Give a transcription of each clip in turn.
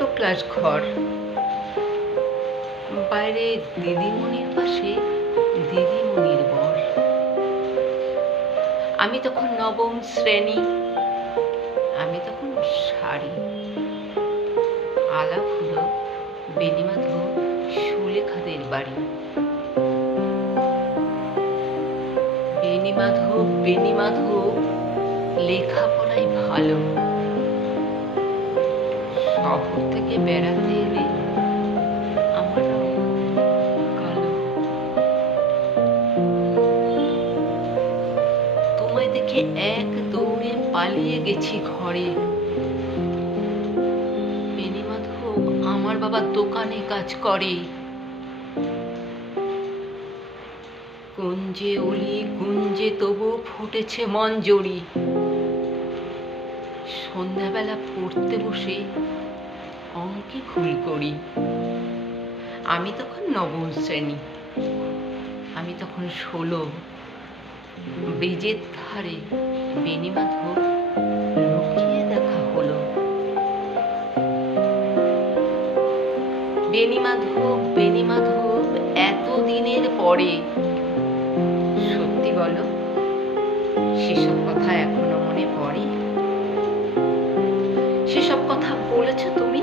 ছোট্ট ক্লাস ঘর? বাইরে দিদিমণির পাশে দিদিমণির বর। আমি তখন নবম শ্রেণি, আমি তখন শাড়ি আলাপ হলো বেনিমাধব সুলেখাদের বাড়ি। বেনিমাধব বেনিমাধব লেখাপড়ায় ভালো। শহর থেকে বেড়াতে এলে আমার তোমায় দেখে এক দৌড়ে পালিয়ে গেছি ঘরে। আমার বাবা দোকানে কাজ করে। কুঞ্জে অলি গুঞ্জে তবু ফুটেছে মন মঞ্জরি। সন্ধ্যাবেলা পড়তে বসে অঙ্কে ভুল করি। আমি তখন নবম শ্রেণি। আমি তখন ষোলো। ব্রিজের ধারে বেনিমাধব লুকিয়ে দেখা হলো। বেনিমাধব বেনিমাধব এত দিনের পরে। সত্যি বলো, সেসব কথা এখনও মনে পড়ে? সেসব কথা বলেছ তুমি?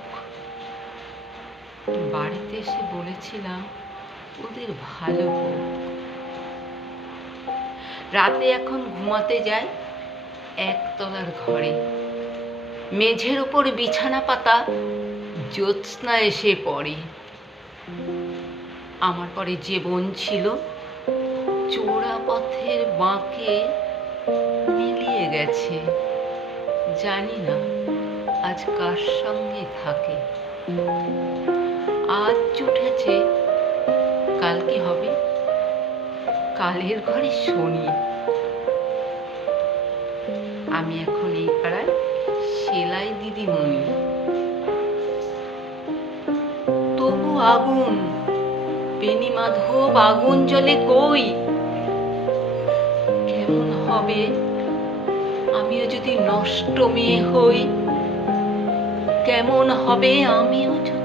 বাড়িতে এসে বলেছিলাম, ওদের ভালো রাতে এখন ঘুমাতে যাই একতলার ঘরে। মেঝের উপর বিছানা পাতা জ্যোৎস্না এসে পড়ে। আমার পরে যে বোন ছিল চোরা পথের বাঁকে মিলিয়ে গেছে। জানি না আজ কার সঙ্গে থাকে। আজ উঠেছে। কাল কি হবে? কালের ঘরে শনি। আমি এখন এই পাড়ায় সেলাই দিদি দিদিমণি। তবু আগুন বেনি মাধব আগুন জ্বলে কই? কেমন হবে? আমিও যদি নষ্ট মেয়ে হই, কেমন হবে আমিও যদি